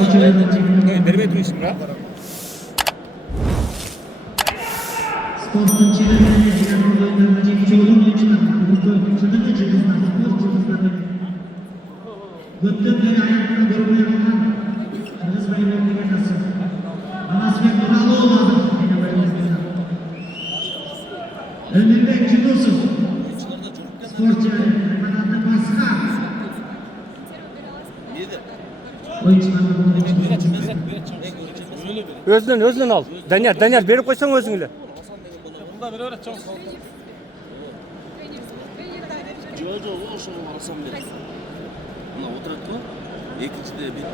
Berber turishim, bra. Sportun çevrelerine gelen oyunlarına çekici oyun oyuncularına kurulduğu cılızlar, spor cılızları Gıttım ve ayaklarına görmeye olan Kırgız Bayramı'nın nasıl? Anası ve Nuralı olmadı. Yine bayramımızda. Önünde Kudursun. Sporcu Ermanatlı Basra. Oyuncularına bunu Özünden al. Danyar berip koysan özüңle. Bunda bir öğret çabuk. Jojo ошо барасам деп. Мына отурат го. Экинчиде бир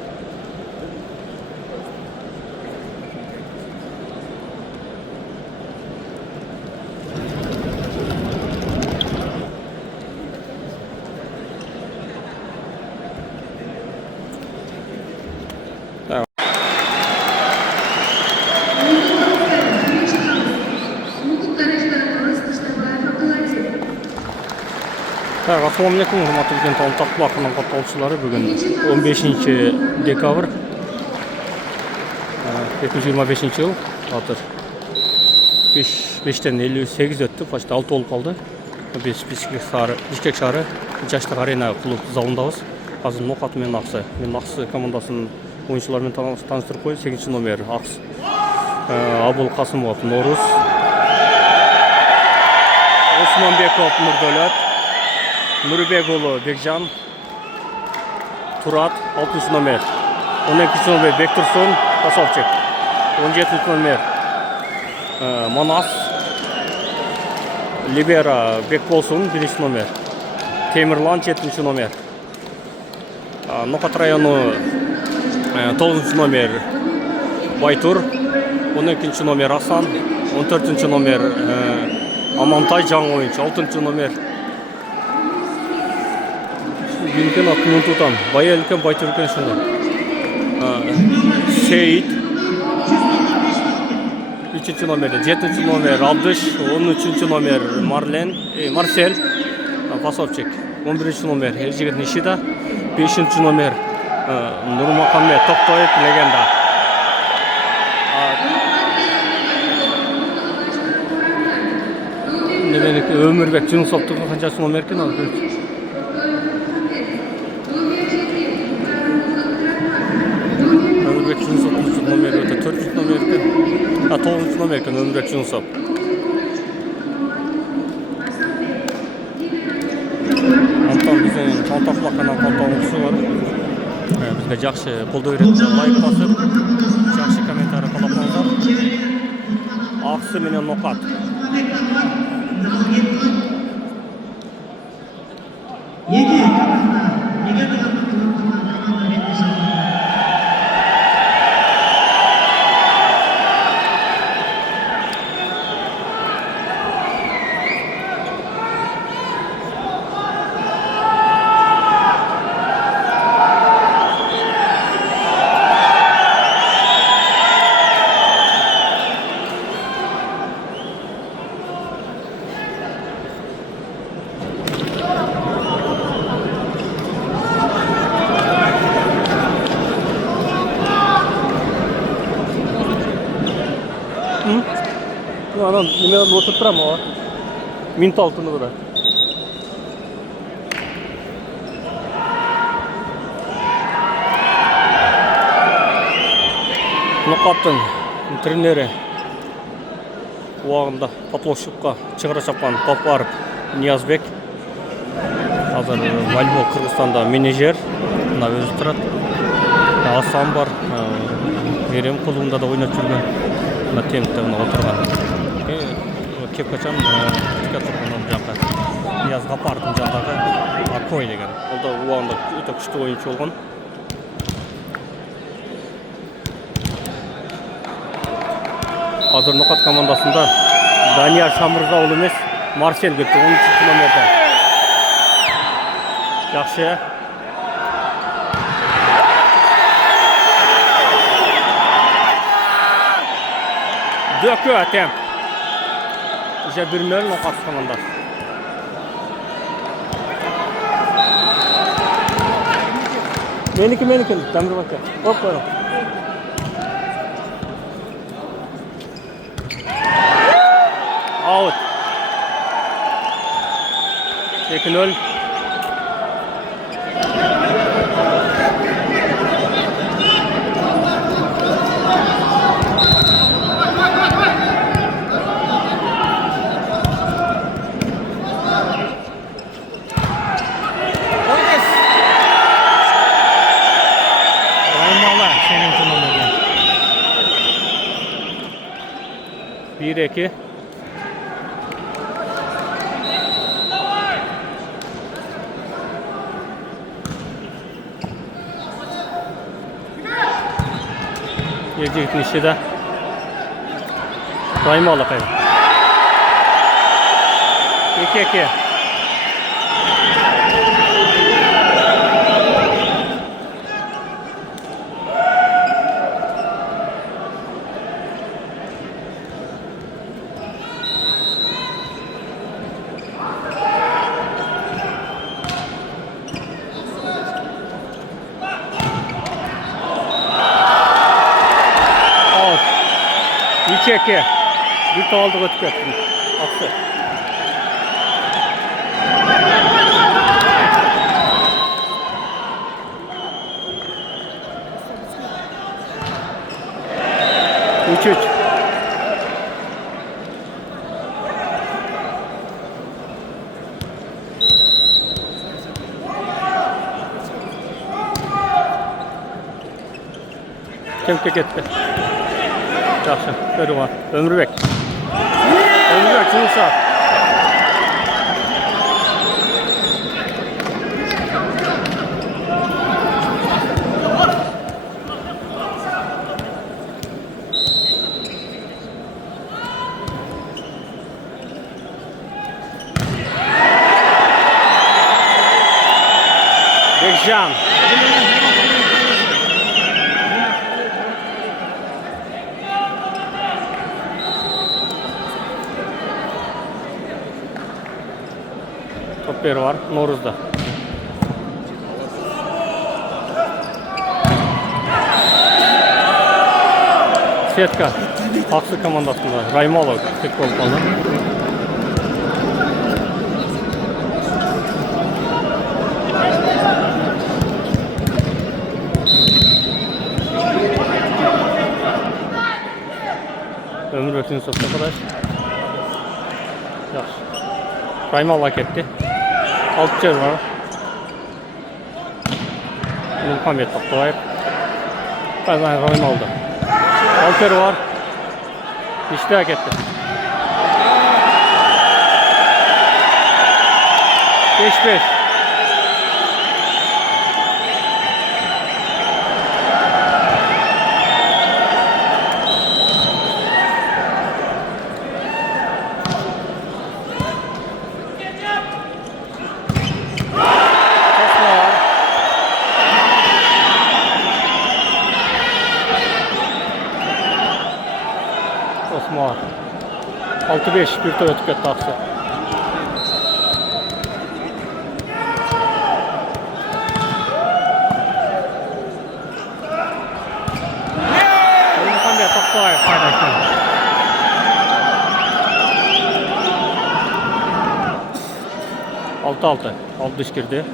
Assalamualaikum hurmatly Taltak Bakının katılımcıları, bugün 15 dekabr 2025 yıl. Atır 5'ten 58 öttü, почти 6 olup kaldı. Biz Bishkek şehri Жаштык арена клуб залындабыз. Азыр Нокат менен Аксы. Мен Аксы командасынын oyuncularымен tanıştırıp koyayım. 8 номер Аксы. Абул Касымов Норус. Осмонбеков Нурдөлөт. Нурбекулу Бекжан, Турат 6 номер, 12 номер Бектурсун Касовчик, 17 номер Манас, Либера Бекболсун 1 номер, Темирлан 7 номер, Нокат району 9 номер Байтур, 12 номер Асан, 14 номер Амантай жаңы oyuncu, 6 номер Günken atını tutan, bayağı ilken baytırken şunu. Seyit, 3. номер, 7. номер Abdış, 13. номер Marcel Pasovчик, 11. номер Erjigit Nishida, 5. номер Nurmuhammed Toktoyev legenda. Ne demek Ömürbek Cunusov'tu kaçıncı номер кен aldı? Ömürbek Cunusov'un номері өте 4 номер екен. 9 номер екен Ömürbek Cunusov. Антон біздің Талtak Bakının қатысушы бар. Бізге жақсы қолдау беретін, лайк басып, жақсы комментарий қалап Аксы менен Нокат. Anam, nimadan o'tirib turaman o. Minut oltini bura. Нокаттын тренері уағында Потлошукка чыгара чапкан Топаров Ниязбек. Азыр Мальмо Кыргызстанда менеджер, мына өзү турат. Асан бар, Мерем клубунда да ойнап жүргөн. Мына темпте отурган. Кеп качан тикатордон жакка Нияз Гапаровдун жанындагы Акой деген. Ол да уағында өтө күчтүү ойунчу болгон. Азыр Нокат командасында Данияр Шамырза ул эмес, Марсель кетти 13 номерде. Жакшы. Дөкө атем. Уже 1-0 Нокат командасы. Меники, Дамир Бака. Оп, Out. 2-0. Raymola senin numarın. 1-2. Yedi işide. Raymola kaydı. 2-2. Out. 2-2. Bir tavalda ötüp ettim. Aktı. Üç. Kimke gitti. Yaxşı, görüyorum ha. Ömrübek. Ömrübek, şunu sağ. Bekcan. Top beri var Noruz'da. Setka. Aksı komandasında Raymolov Setka olup kaldı. Ömür Bekli'nin satı arkadaş. Yaxşı. Raymolov ketdi. 6 var. Muhammed Toqtoyev. Qazan Raymolovda. 6 var. İştirak etdi. 5-5. Osman 6-5 bir toy ötüp ketdi Aksı. Muhammed Toqtoyev paylaştı. Altı dış girdi.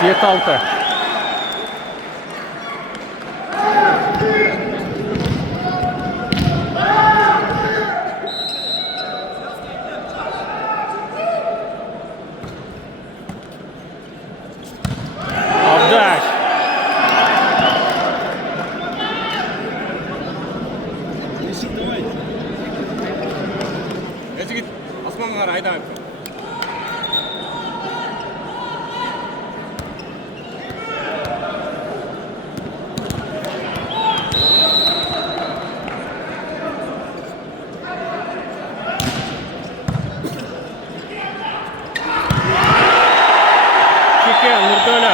Ciyet 6. Abdaş. Git. Osman'a qara ayda. Nurdöle.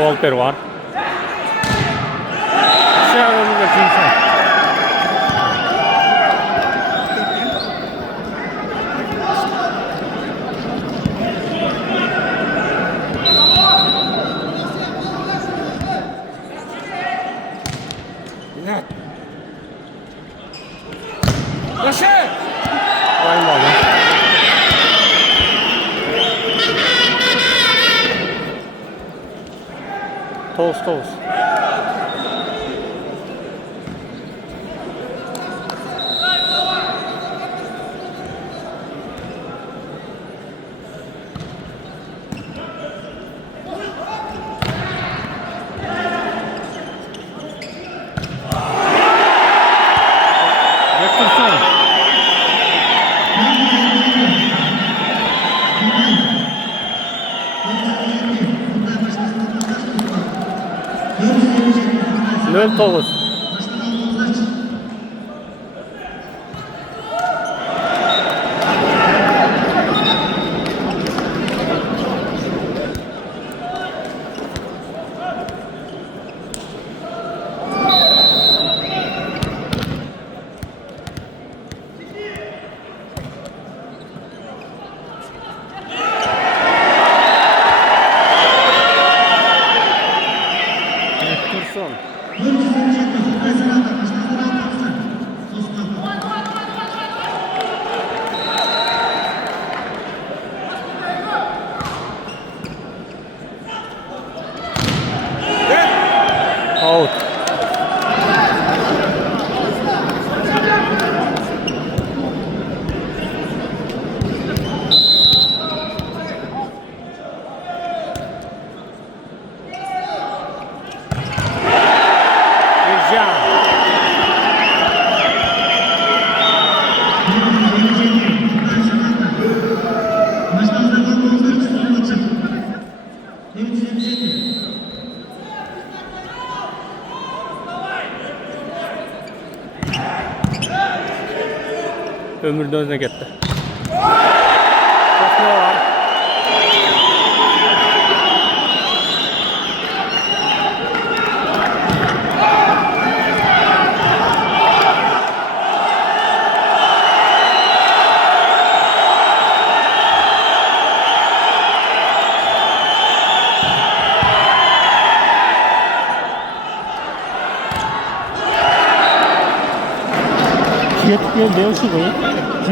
Volper var. Şöyle kimse. Inat. Yaxshi. Aynen öyle. Toz. Yakırsın. Nöl toğuz. Yakırsın. Out. Güzel. Ömürden özüne gitti. Tosma var. Yetip geldi ya şu koyu.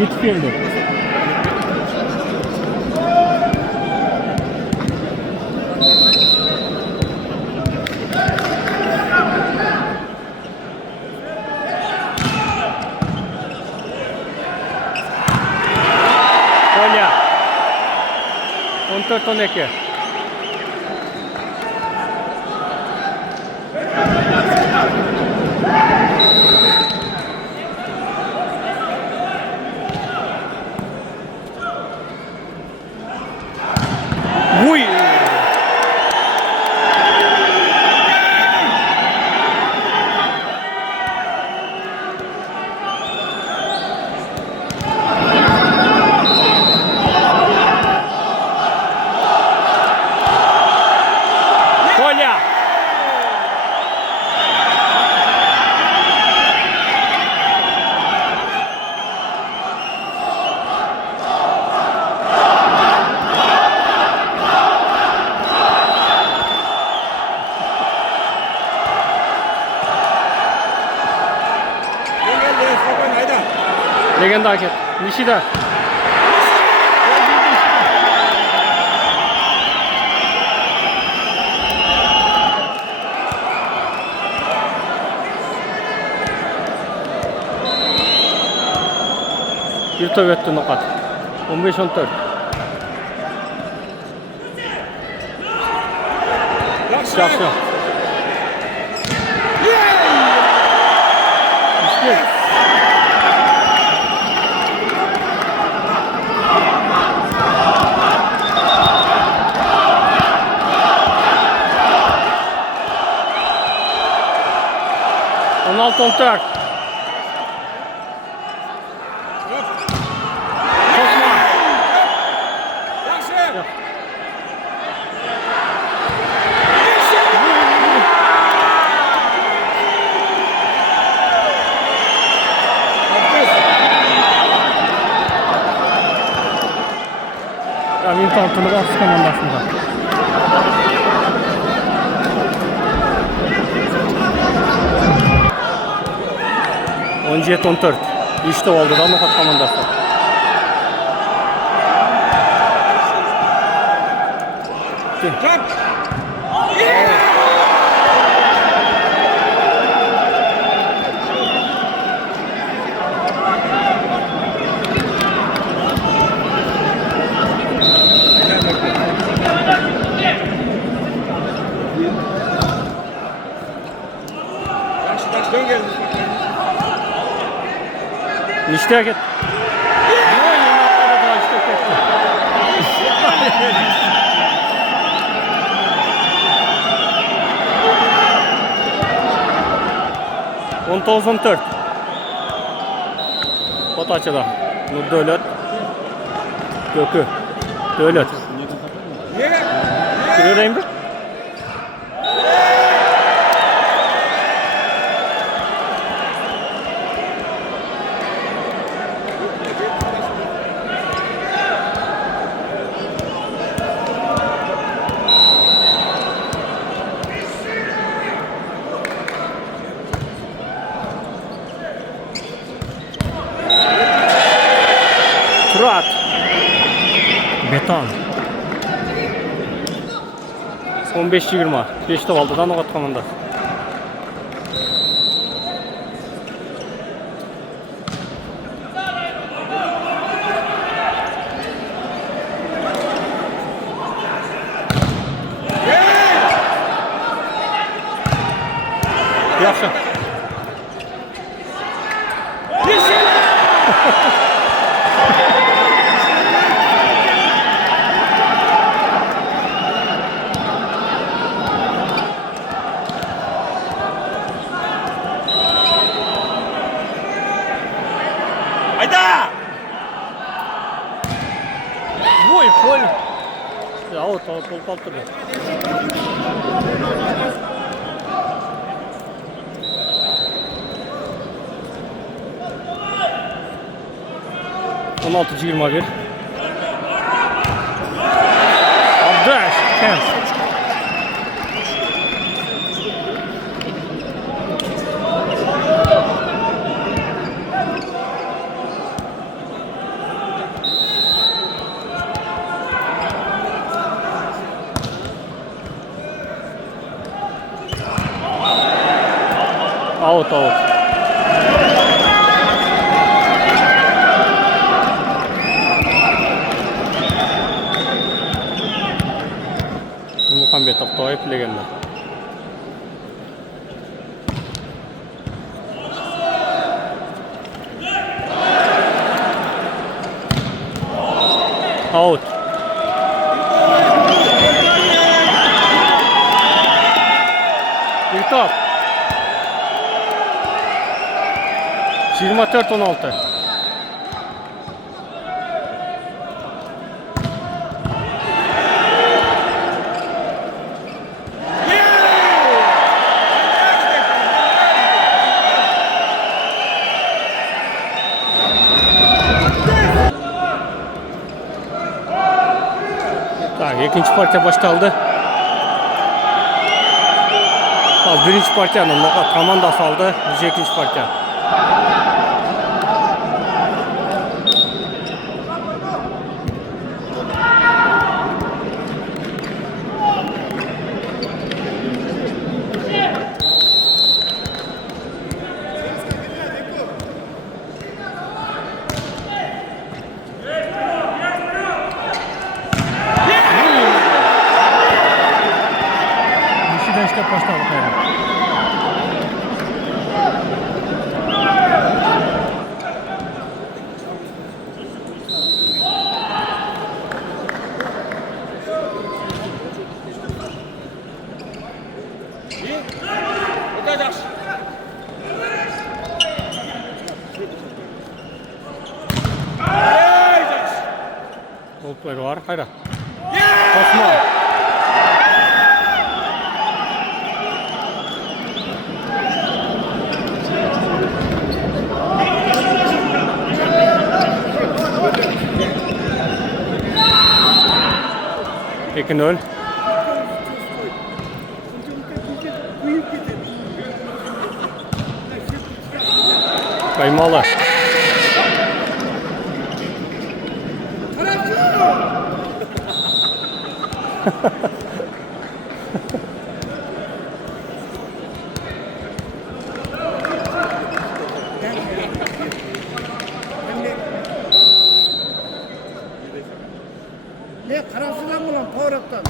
Yetip geldi. Kolya. 14-12. Uy! Kolya! Legenda hareket. Nishida. Yurtavetti nokat. 15-14. Yaxshi. Yaxshi. İşte. 16-14. Tosma. Yaxshi. Yaxshi. 17-14. Üçte oldu da Nokat komandası. Jump. Taş dön geldi. İşte hareket. Daha işte etti. 19-14. Potaçıda. Nur Dövlet. Gökü. Dövlet. Niye? Göreyim mi? Turat. Beton. 15-20. 5'te aldıdan Nokat komandası. Yaxşı. Hayda! Ой, Коль. Out, pol kalktırdı. On 16-21. Abdaş. Kent. Out. Muhammed Toyib legenda. Out. Bir top. 24-16. Tak, ikinci partiya başlandı. Birinci partiyanın Nokat komandası aldı. İkinci partiya. İşte başladık yani. Taş. Topları var. Hayra. Osman. Ekin öl. Kaymalı. Ne karasından mı lan Poyraz'dan?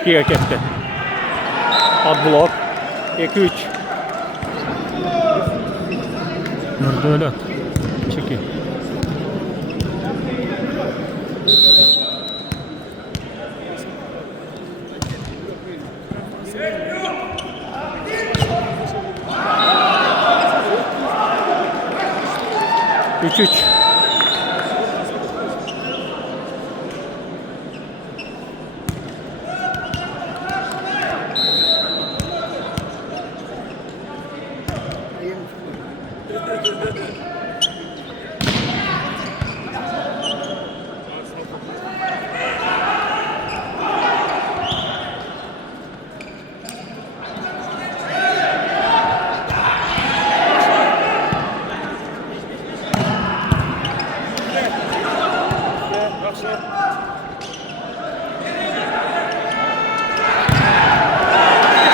İkiye ketdi. Adblok 2-3. Nurdölet. Çeki. Üç.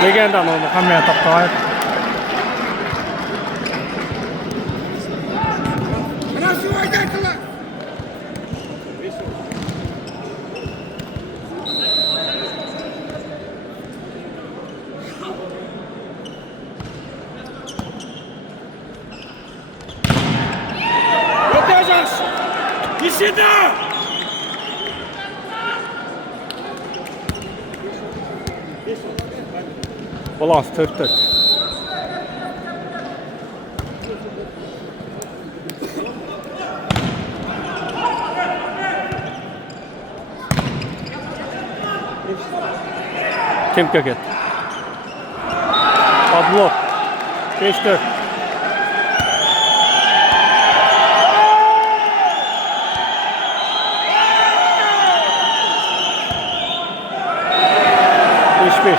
Legenda Muhammed Toqtoyev. Nasıl oynadılar? Öte жақсы. Кешеді. Balans 4-4. Kim köket? Adblok 5-4. Beş.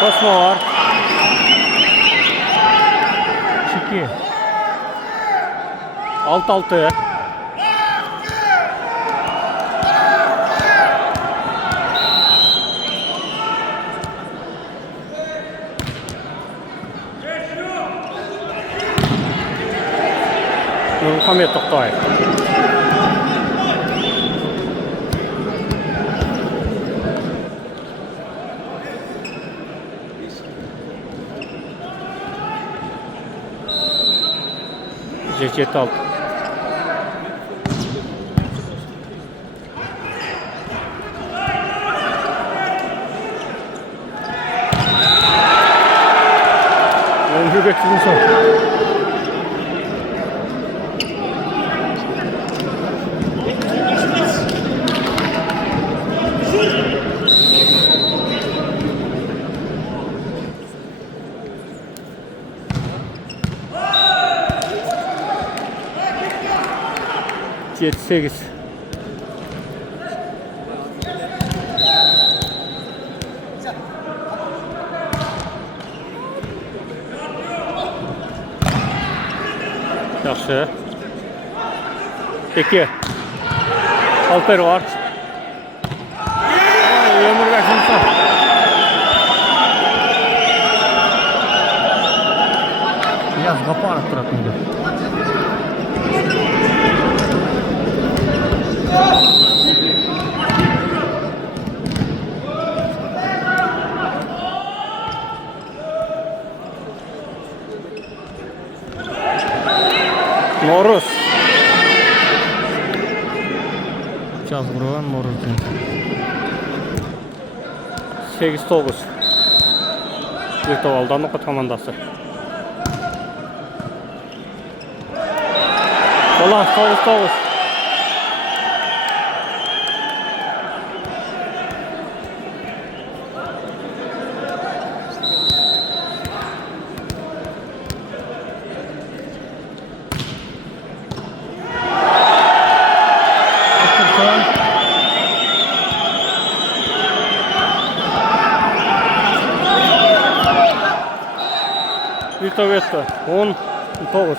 Kosmo var. 2. 6-6. Muhammed Toqtoyev. Ceket alt. Oyuncu bekledin son. Yedi 8. Yaxşı. 2. Alper var. Ömür Bəximov. Niyaz Gaparov turadi unga. Noruz. Жазғырған Noruz'dan. 8-9. Virtual Danuka komandası. Olan 9-9. Virtual 10-9.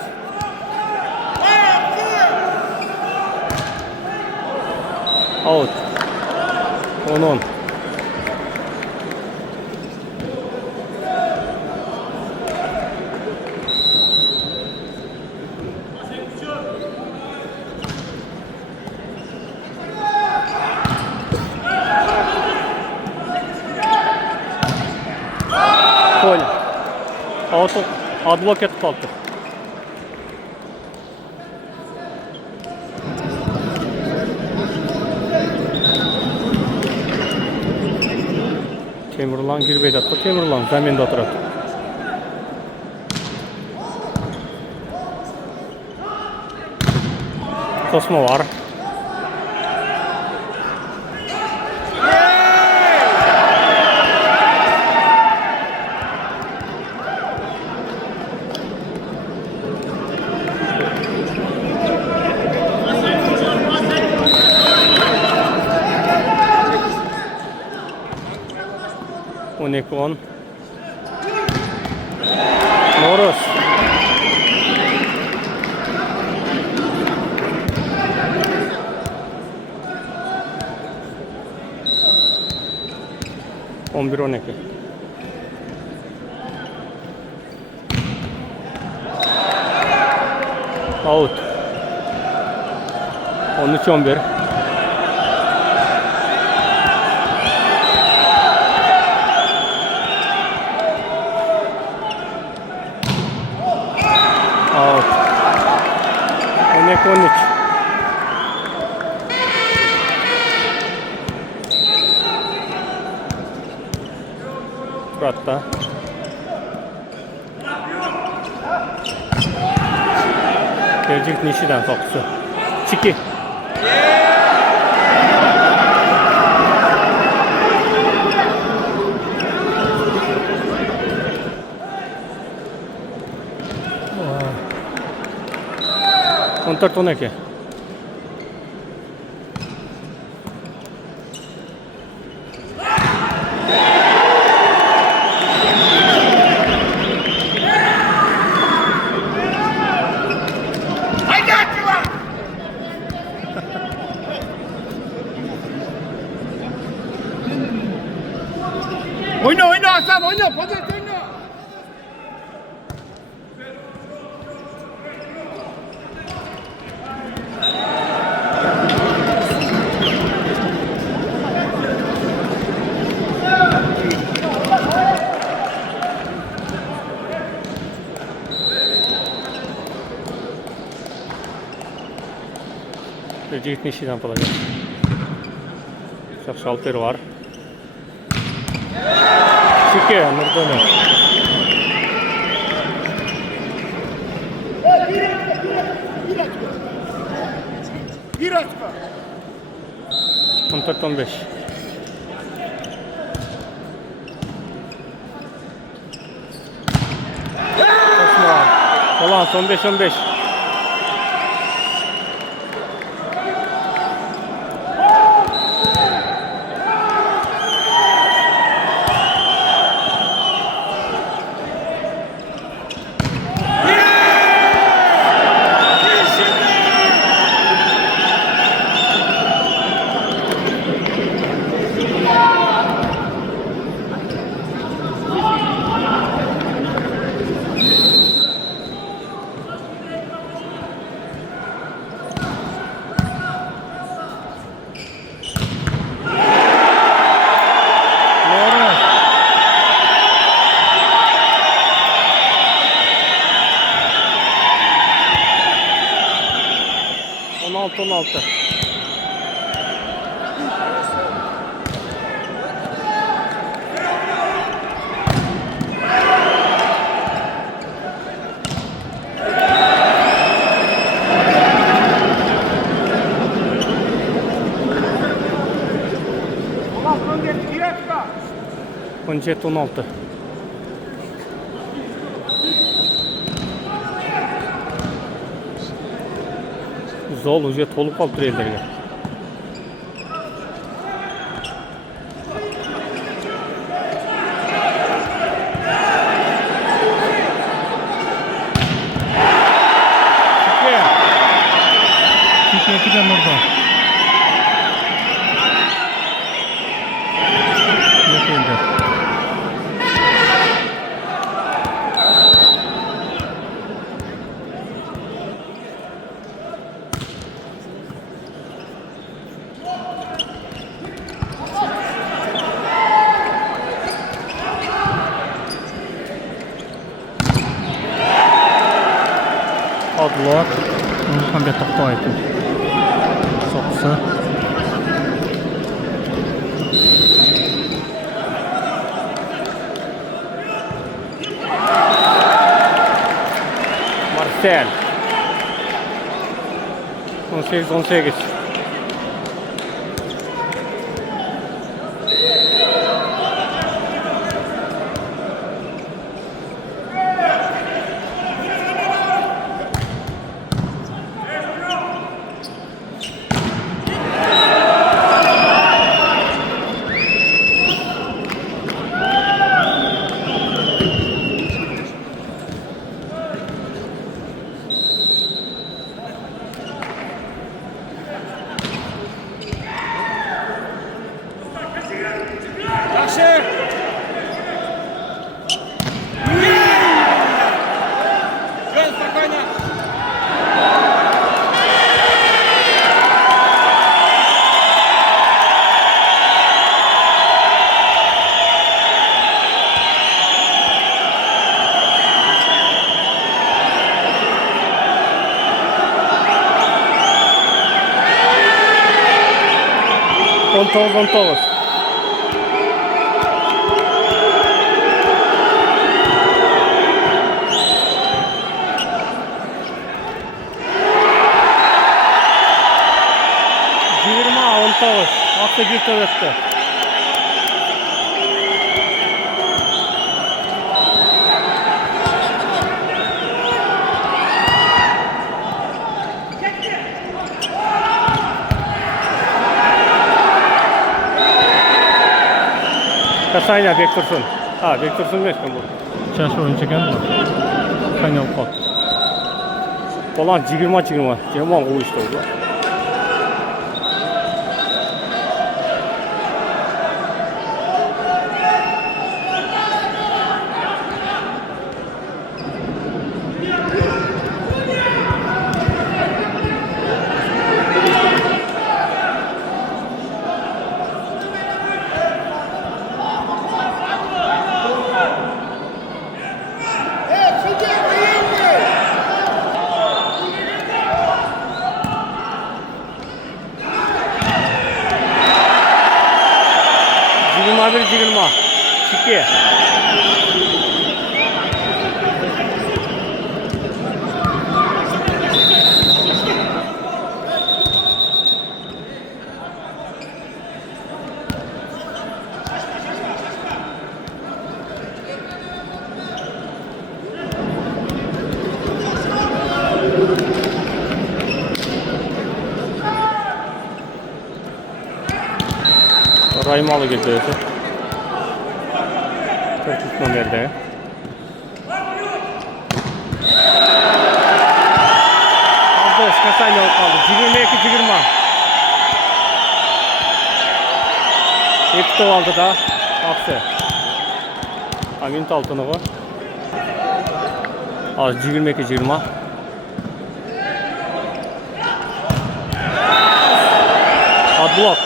Out. 10-10. Поле. Out. Adblok etib qoldi. Temurlan girmeydi hatta. Temurlan zeminde oturadi. Kosmo var. Unikon. Noruz. On bir 12. Out. 13-11. Out. 12-13. Turadi. Gelecek Nishi'den topusu. Çiki. Kontak 12. Oyna Hasan oyna. Podet oyna. Gelecek Nishi'den kalacak. Şalper var. Çiki Nurdönü. Bir açma. 14-15. Olan 15-15. 17-16. Zol уже толып калыптыр элдерге. Çiftlikten orada. Yok elde. Adlar. Muhammed Tohtoyev'in so'qqisi. Marcel. 18-18. Yaxshi. Gol, спокойно. On to'g'riz. Hafta girdi öttü. Kasayna Bektursun. Ha, Bektursun emas bu. Çaş oyuncu ekan bu. Qaynab qoldi. Bolan 20-20. Yomon qo'yishdi bu. Jigirma. Chiki. Raymalı gidiyor. Tutma nerede? Abdus Kasayla kaldı. 22-20. İlk top aldı da. Akse. Amin Taltınova. Az 22-20. Adblok.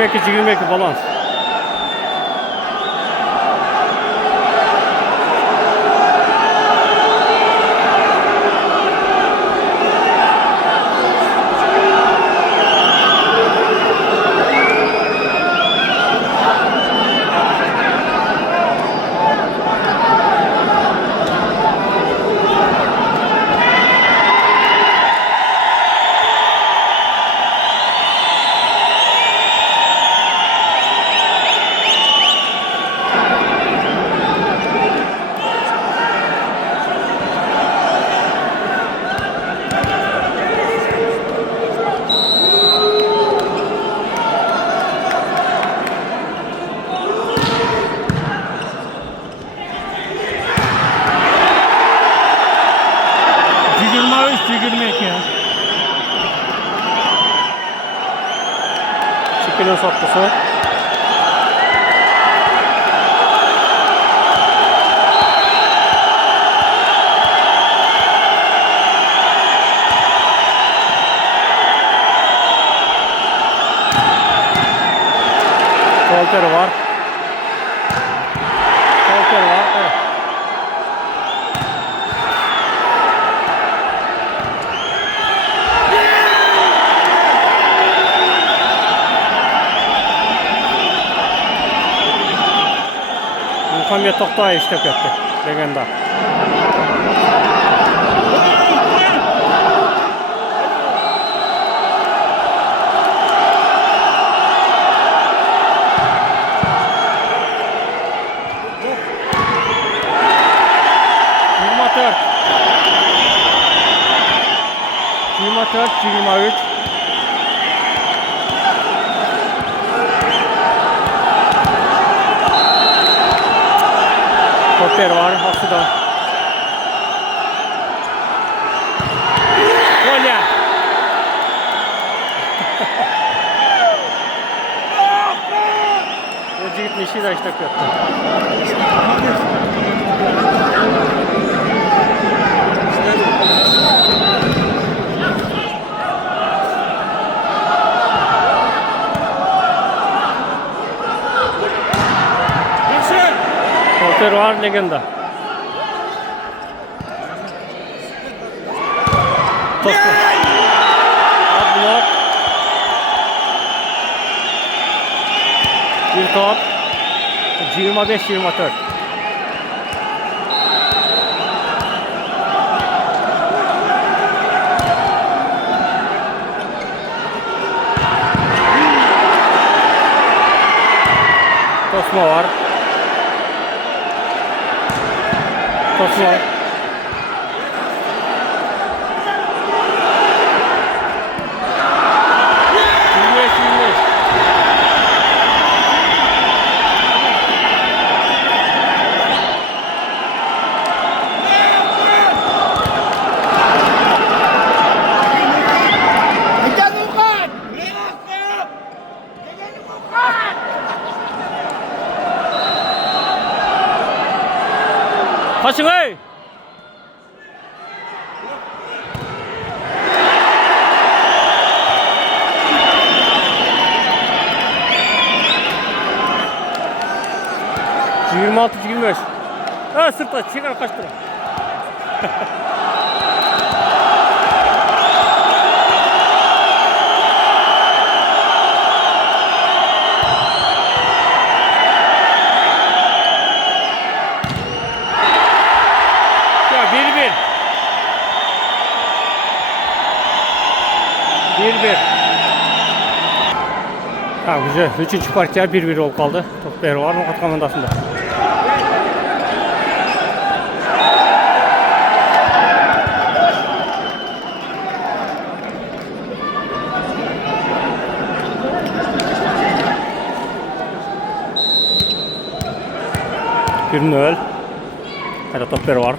22-22 balans. Çekilin soktusu. Kolteri var. Kolteri var. Evet. Muhammed Toktay işlep etti. Legenda. Yirmi dört, 23. Koper var, Aksu'dan. Konya. O gitmişi de işte kötü. Koper var, legenda. Topu. Abdullah. Bir top. 25-24. Tosma var. Tosma var. Kaçın hey! Yirmi altı, 25. Ha sırtla çıkar kaçtır. Ha güzel. Üçüncü partiya 1-1 olup kaldı. Top var mı komandasında? Bir nöl. Hadi top var.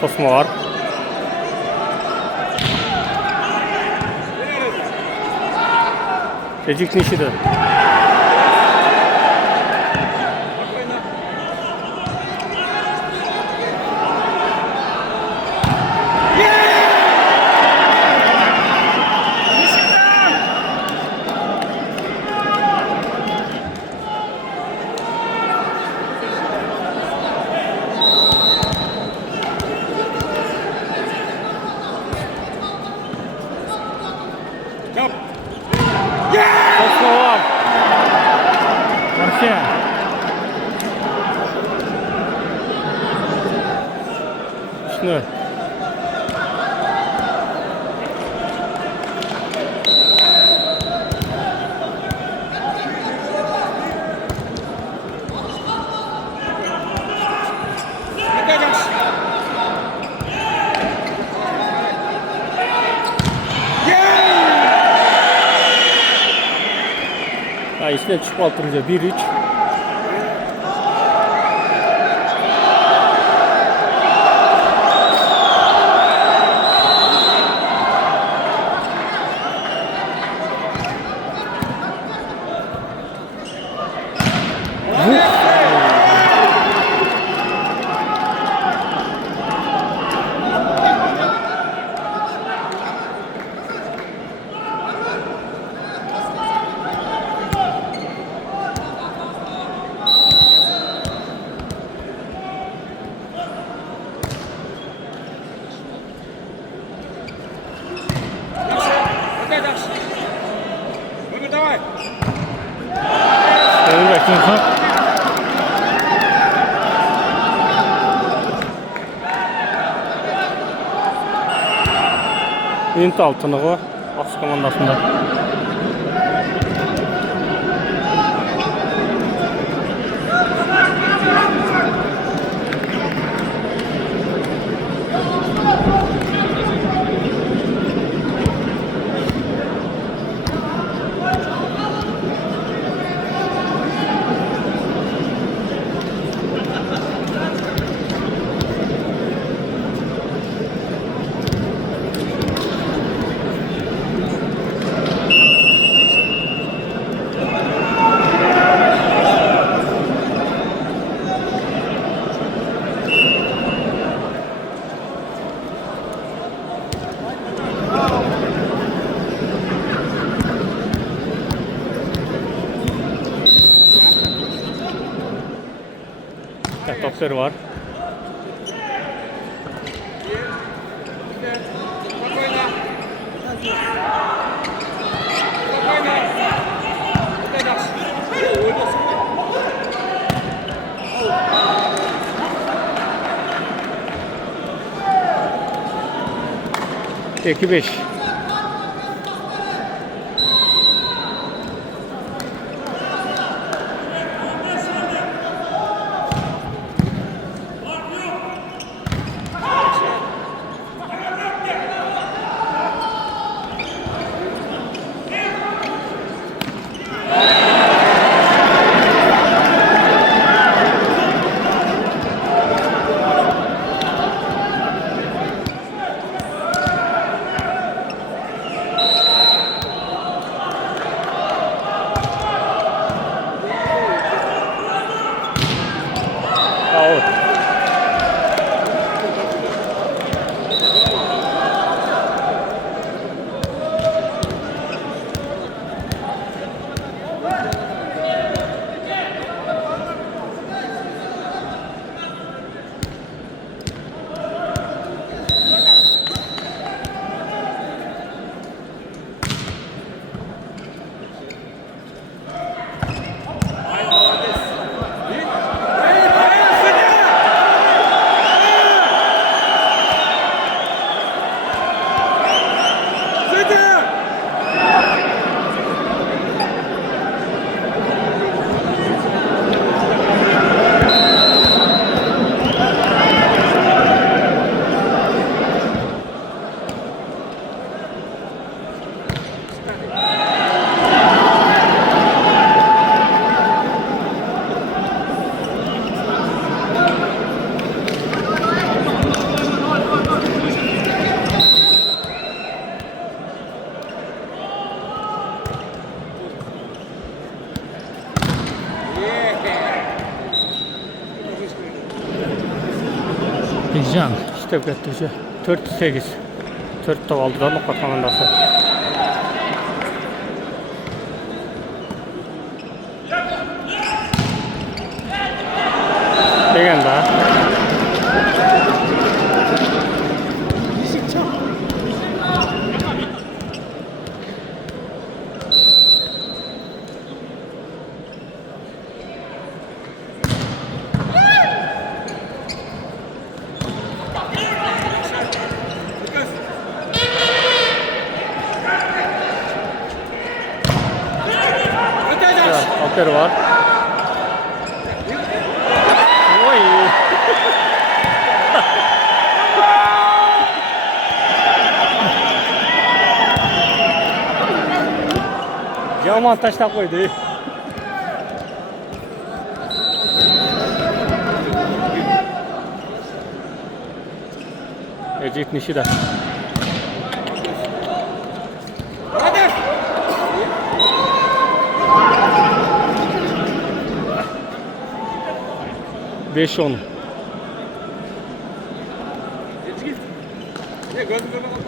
Tosma var. Ecik nişidi. Aksiya. Şunu. İçinden çıkıp altırınca 1-3. Давай! Intal tınığı Aks komandasında. Topları var. Спокойно! Спокойно! Куда дальше? 2-5. Out. Can işte götürücü 4-8 4 top aldılar mı komandası. Degen daha. rakipleri var. Oy. Yaman taşlap koydu. Ecik Nishida. Hadi. 5-10. Ne gözüme bak.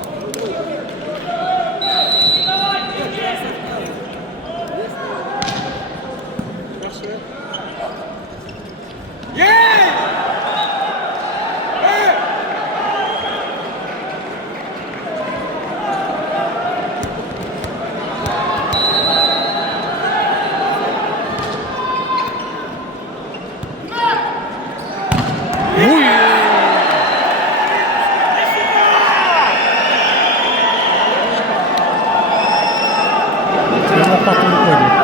Yey! Hey! Demokratlık koydu.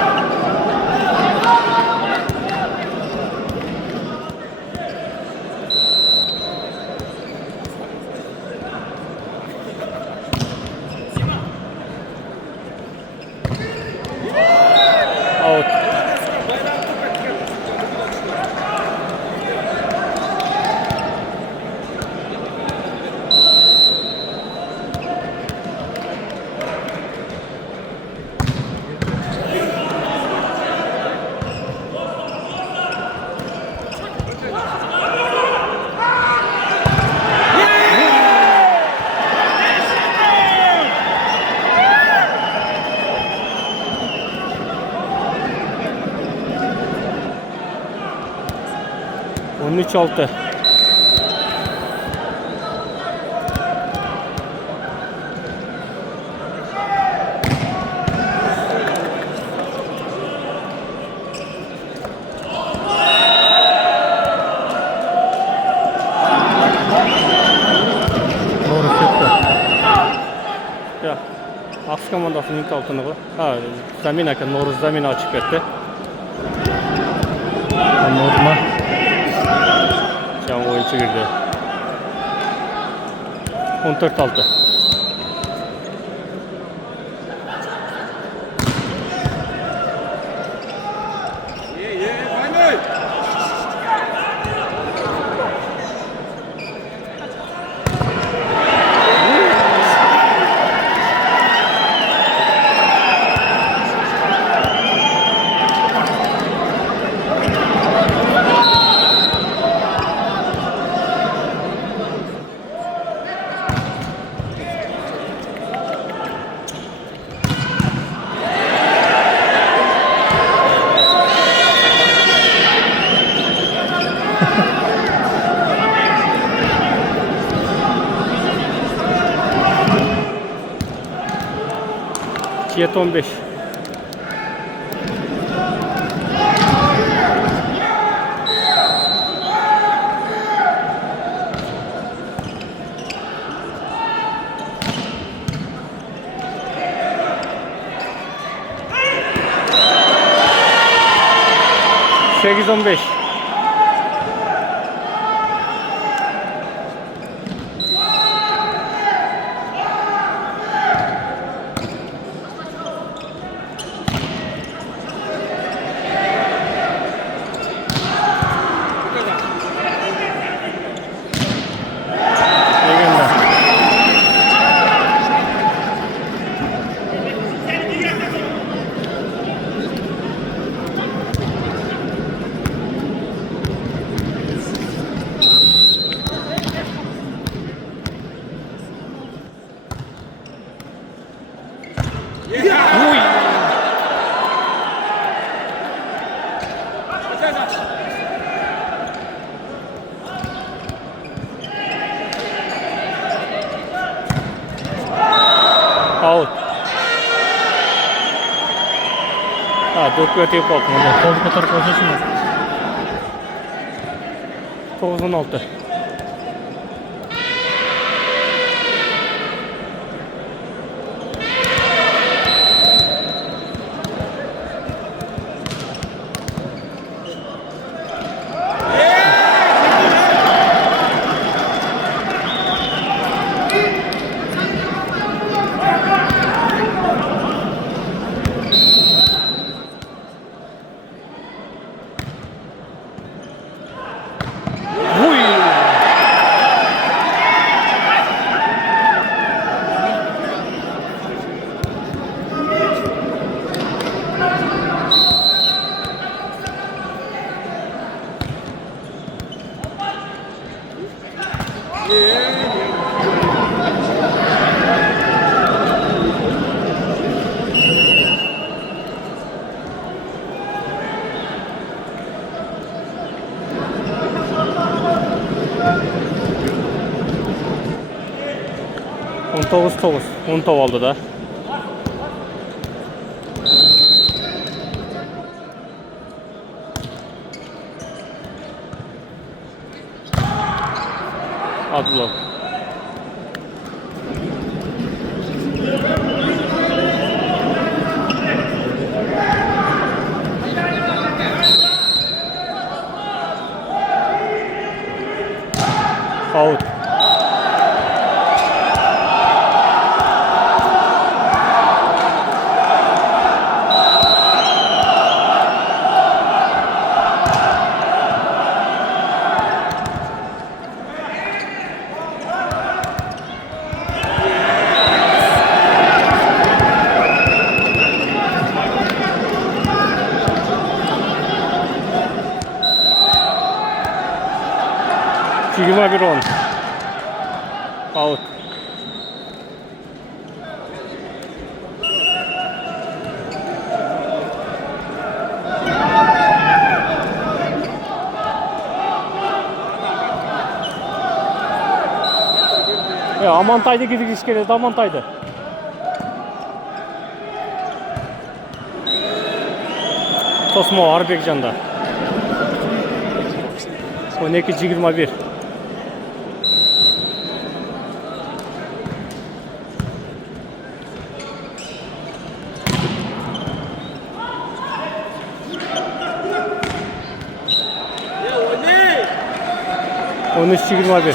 Out. Onun 3-6. Doğru sekti. Ya, Aks komandasının ilk altınlığı. Ha, Zamin ekan, No'ruz Zamin açıp ketdi. Norma. Can oyuncu girdi. 14-6. Ye, final. Jet 15. Sekiz 15. Legenda. Out. Ha, 4 ve tep altında. Kol kotar koşuşmaz. 9-16. On 9-9. 10 top oldu da. Abdullah. Out. Sigma bir 10. Out. Ya Amantay'da gidiş geldi Amantay'da. Tosmo Arbekcan'da. 12-21. Ya o ne? 13-21.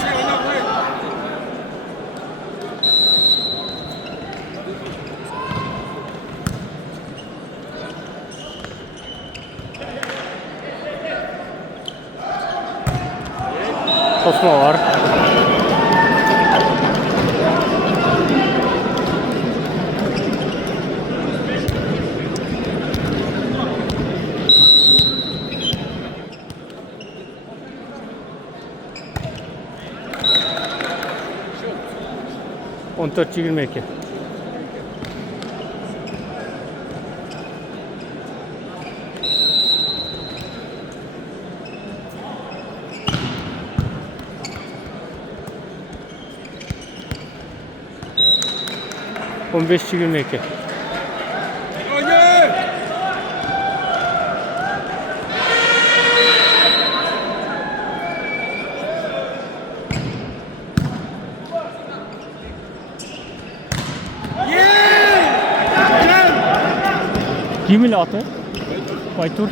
Tosma var. On 4-22. On 5-22. Oyna! Kim ile atı? Baytur.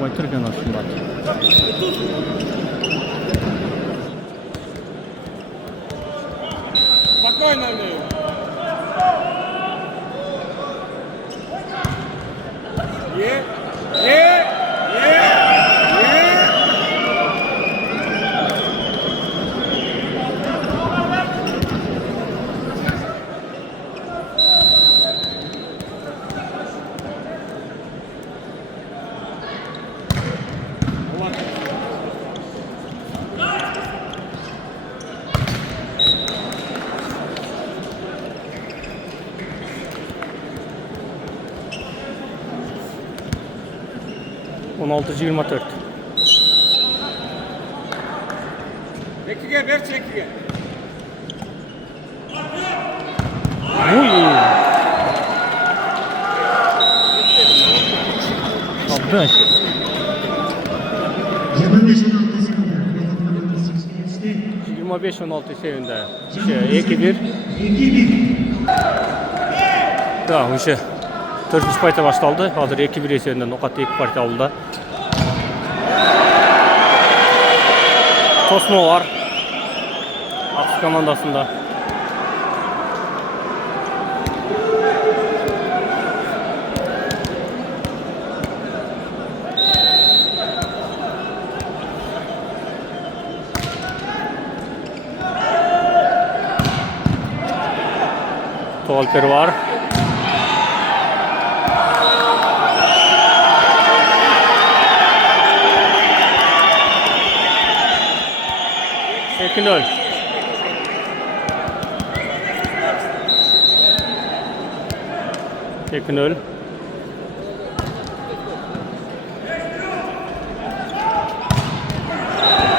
Baytur kan aslında. Спокойно в нее. Е! On 16-24. Çekige, ver çekige. Uy. Abdüş. 25-16 seviyinde. 2-1. 2-1. Tamam, işte 4. partiya başlandı. Hazır 2-1 eserinden nokatlı 2 partiya aldı. Tosmo var. Aksu komandasında. Tolper var. 2-0. Teknol.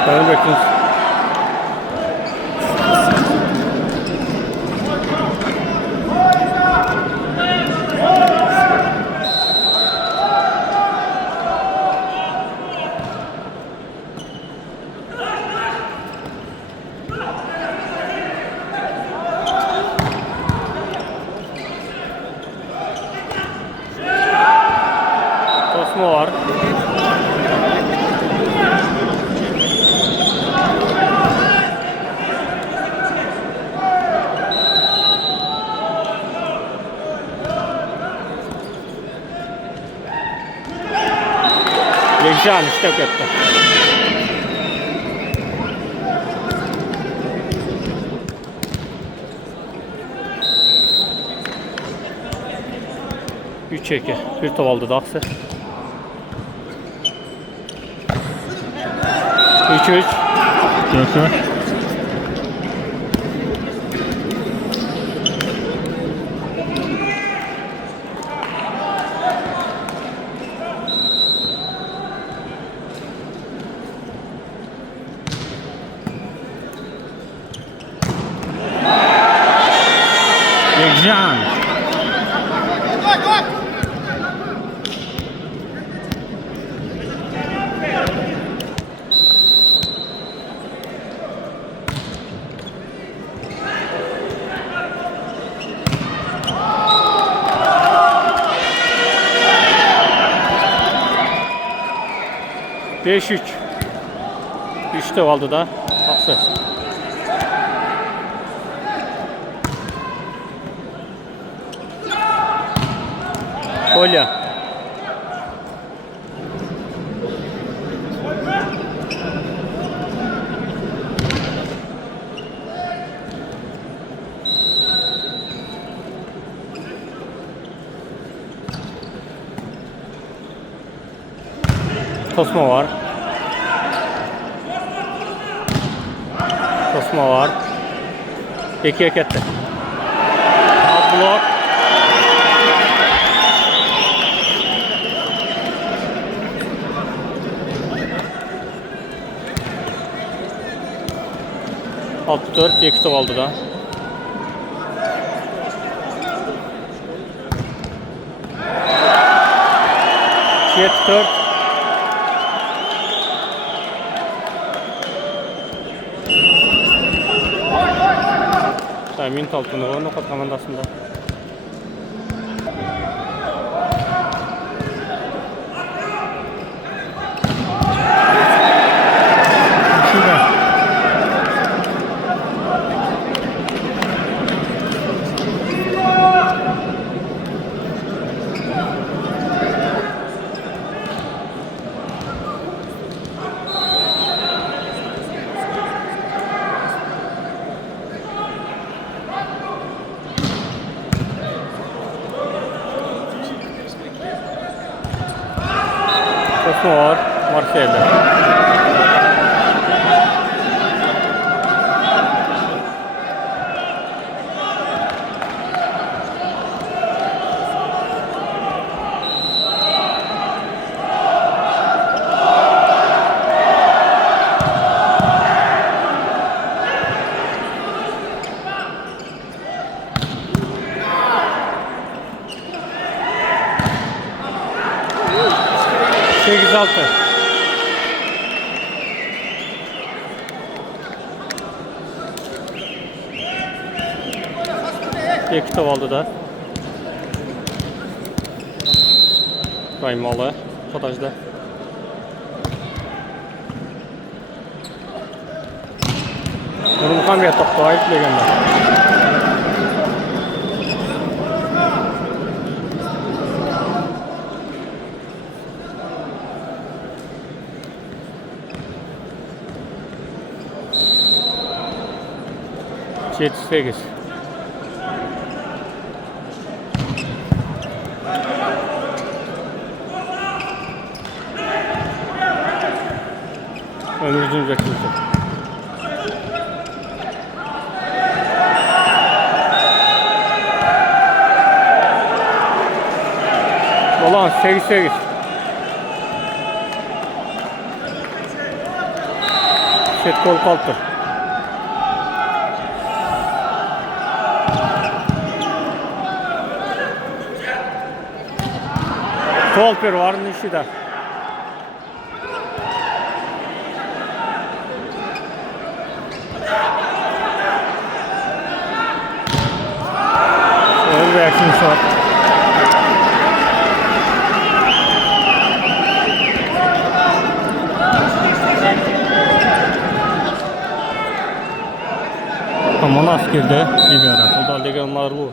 Önbek'in Tosma var. Yekşan işlep ketdi. Üç çeki. Bir top aldı dağısı. 3-3. Kötü. Yekşan. Beş üç. 3 top aldı da. Aksı. Kolya. Tosma var. Tosma var. 2'ye ketdi. Alt blok. Altı 4, 2 top aldı da. Yedi 4. Minut altını var Nokat komandasında. Tosma var. Marseille'de. Sekiz altı. İki top aldı da. Kaymalı. Potajda. Nurmuhan bir toptu. Ayıp legenda. Yedi 8. Ömrümüzün bekliyoruz. 8-8. Set gol kalktı. Kolper var işi de. Reaction shot. Monastir'de libero. Burada legionlar bu.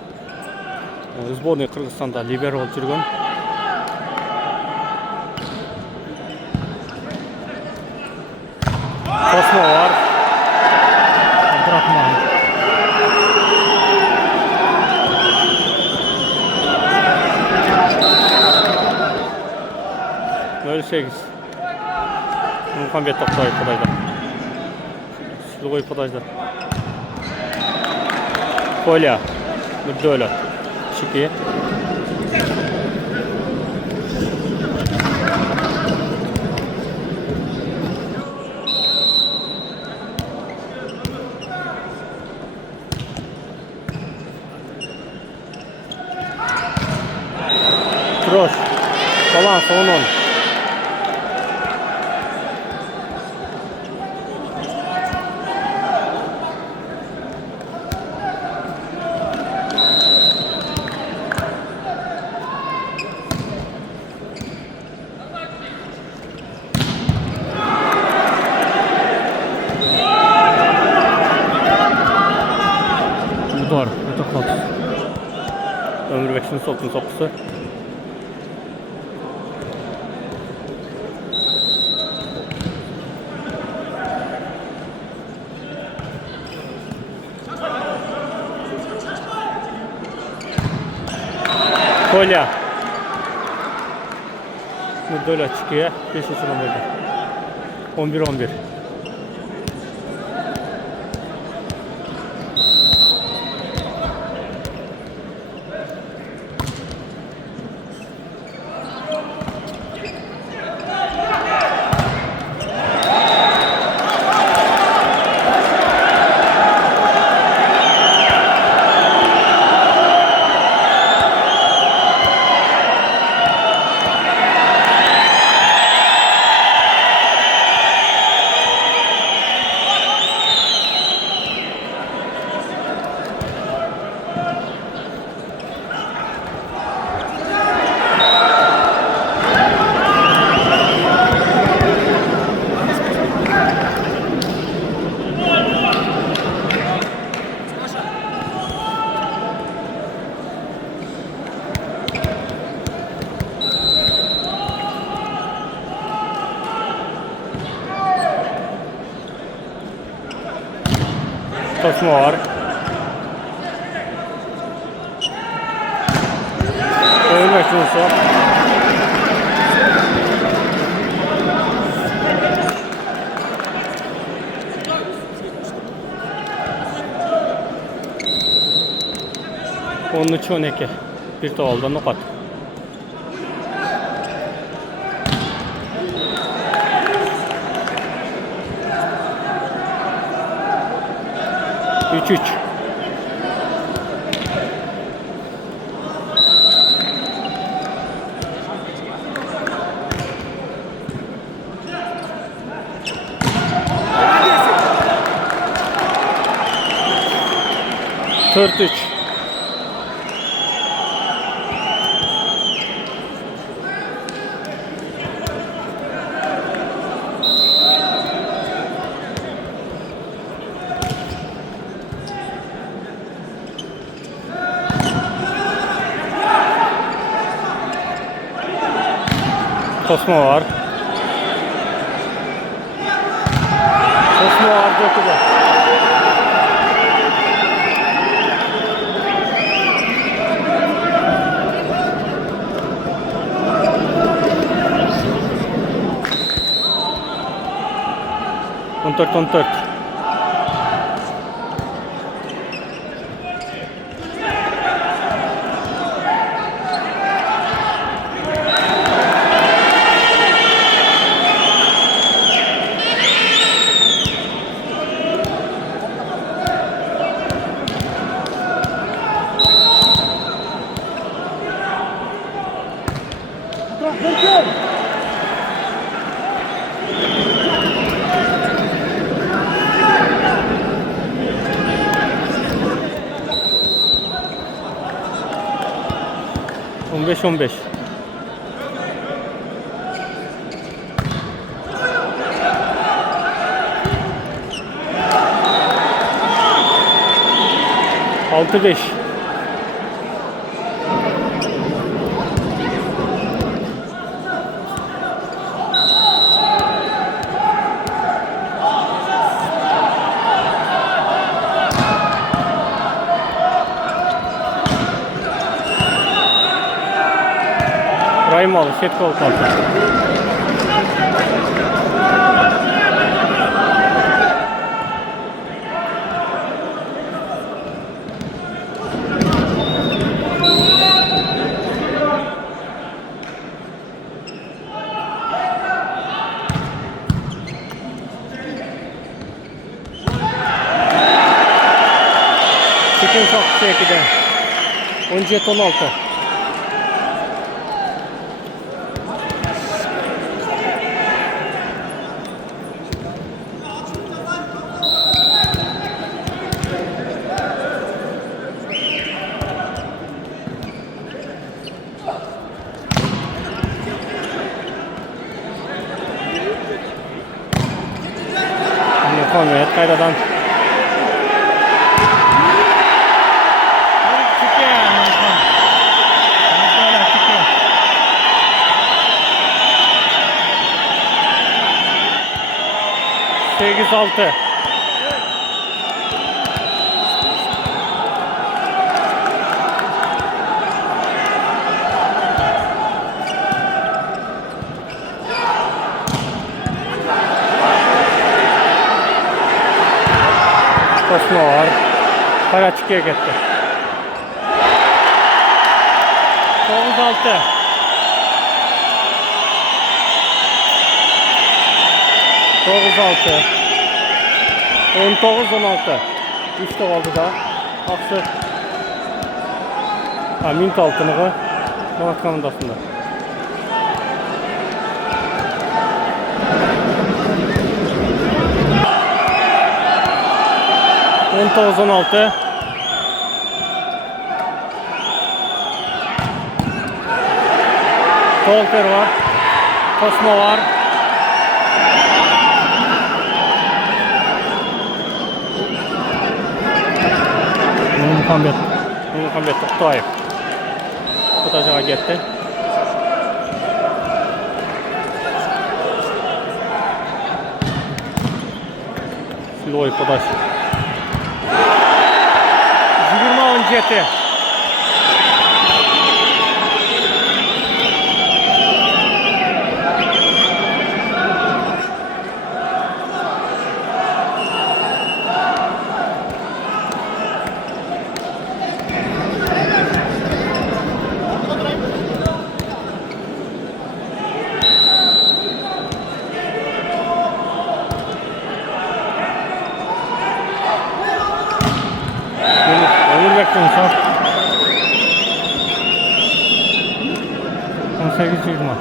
Sborniy Kırgızstanda libero olib жүрген. Kosmo var. Abdurahman. Böyle 8. Muhammed Toktay podajda. Silgoy podajda. Kolya. Müddöyle. Şiki. Cross. Balans 10-10. Uдар, öte kaldı. Ömür Bekşin'in sokkusu. Kolya. Müddöyle çıkıyor. 5. numarada. 11-11. Tosma var. Ölmek olsa. Onun için 12. Bir tavaldan nokat. Üç. Dört 3. Tosma var. Tosma var 4'de. On 4. 25-15. Altı beş. Raymalı, Setkol kalktı. Çıkın kalktı 2'de. 17-16. Muhammed Kayra'dan Sekiz altı. Tosma var. Karaçık'a gitti. 9-6. Dokuz altı. 19-16. 3 de kaldı da. Aksı. Mint altınığı. Murat komandasında. On 16. Tolker var. Tosma var. Muhammed To'xtayev. Fotoğrafa gitti. Loy podaş. 20-17. Kumsal 18-20.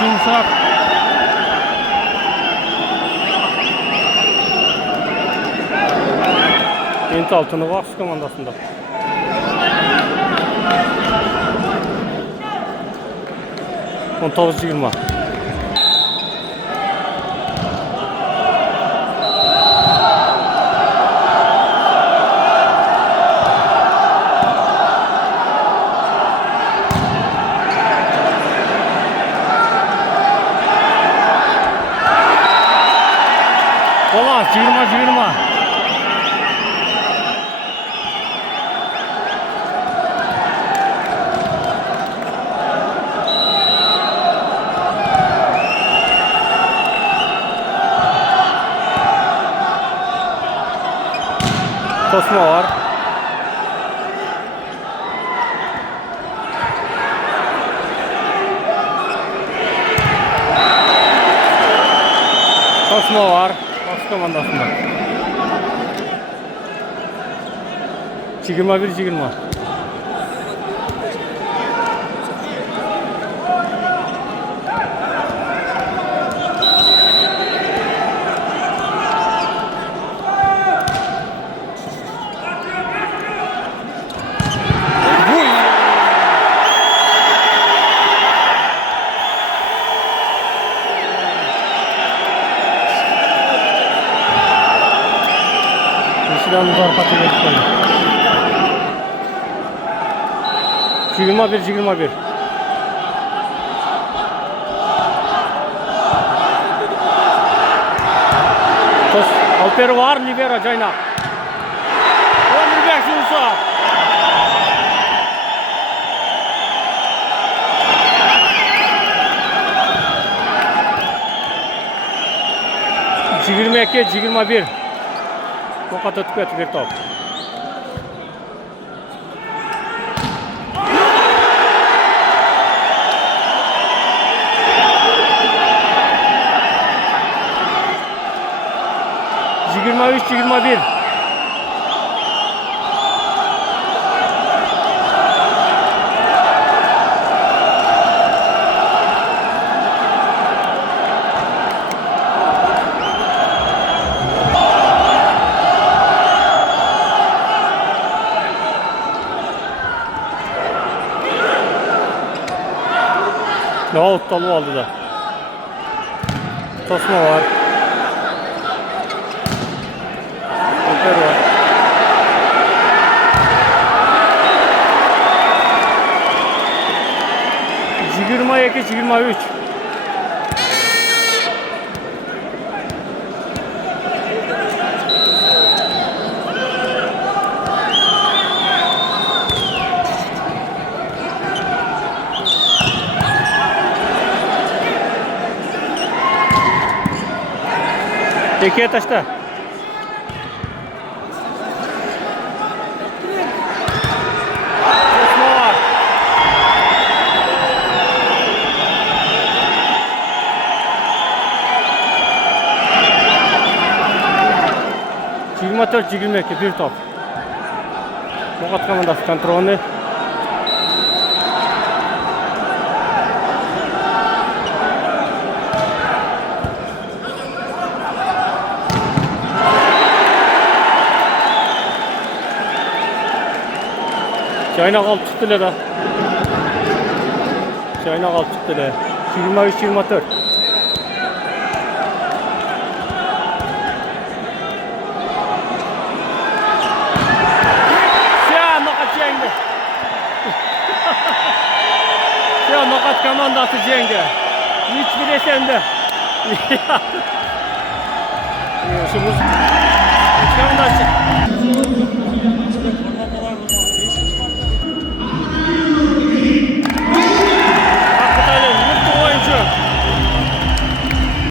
Kumsal Mint altını Vaks komandasında. On 19-20. Kola 20-20. Tosma var. Tosma var. командасында. 21-20. Silahımız arkası geçti. 21-21. Tos Alper var, libera Caynak. Oliver Şunsa. Жигирме 21. Пока тут 5 вертов. Жигирма 21. Out dalı aldı da. Tosma var. Alper var. Жигирма 2-23. Tekiye taşta. Tosma var. Жигирма 4-22 bir top. Boğat komandası kontrolünü. Çaynak alıp çıktılar da. Çaynak alıp çıktılar. 23-24. Sen nokat yenge. Sen nokat komandası yenge. Hiçbir esende. Şumuz. Komandası.